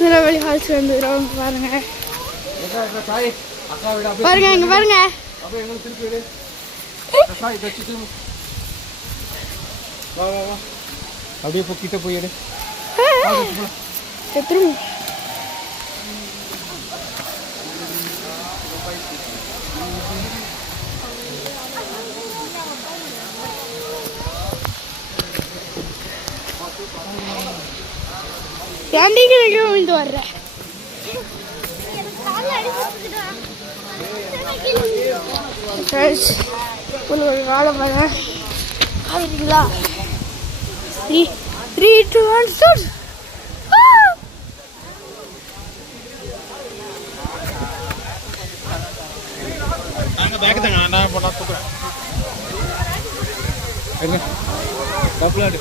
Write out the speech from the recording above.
நிலவழி halls வந்துடும் பாருங்க. பாருங்க இங்க பாருங்க. அப்படியே கிட்ட போயிடு. திரும்ப ஏண்டிக்கு விழுந்து வர்ற ஒரு காலம் பாருங்களா. 3, 2, 1 start. நாங்க பேக் தாங்க நான் போனா தூக்குறேன். எங்க பாப்புலர்